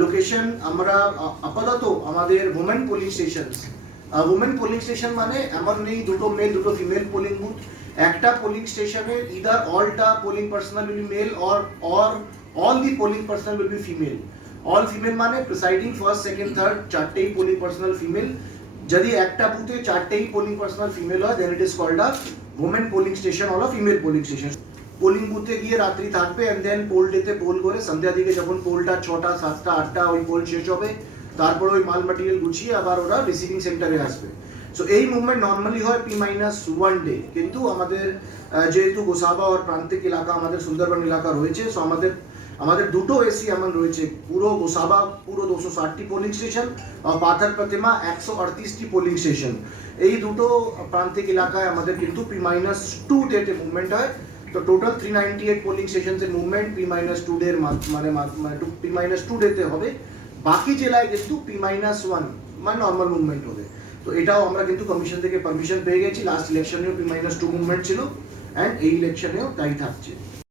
Location আমরা আপাতত আমাদের women polling station, women polling station মানে এমন নেই দুটো মেল দুটো ফিমেল পোলিং বুথ, একটা পোলিং স্টেশনে either all the polling personnel will be male or all the polling personnel will be female. All female মানে প্রিসাইডিং ফার্স্ট সেকেন্ড থার্ড চারটেই polling personnel female. যদি একটা বুথে চারটেই পোলিং পার্সোনাল ফিমেল হয় then it is called a women polling station or female polling station. Polling বুথে গিয়ে রাত্রি থাকবে এন্ড দেন পোল ডেতে পোল করে সন্ধ্যা দিকে যখন পোলটা 6টা 7টা 8টা ওই পোল শেষ হবে তারপর ওই মাল ম্যাটেরিয়াল গুছিয়ে আবার ওরা রিসিভিং সেন্টারে আসবে। সো এই মুভমেন্ট নর্মালি হয় P-1 ডে, কিন্তু আমাদের যেহেতু গোসাবা আর প্রান্তিক এলাকা আমাদের সুন্দরবন এলাকা রয়েছে, সো আমাদের দুটো এসি এমন রয়েছে, পুরো গোসাবা পুরো 260টি পোলিং স্টেশন আর পাথর প্রতিমা 138টি পোলিং স্টেশন। এই দুটো প্রান্তিক এলাকায় আমাদের কিন্তু P-2 ডেতে মুভমেন্ট হয়। তো টোটাল 398 পোলিং স্টেশন এর মুভমেন্ট P-2 ডের মানে P-2 ডেতে হবে। বাকি জেলায় কিন্তু P-1 মানে নর্মাল মুভমেন্ট হবে। তো এটাও আমরা কিন্তু কমিশন থেকে পারমিশন পেয়ে গেছি। লাস্ট ইলেকশনেও P-2 মুভমেন্ট ছিল অ্যান্ড এই ইলেকশনেও তাই থাকছে।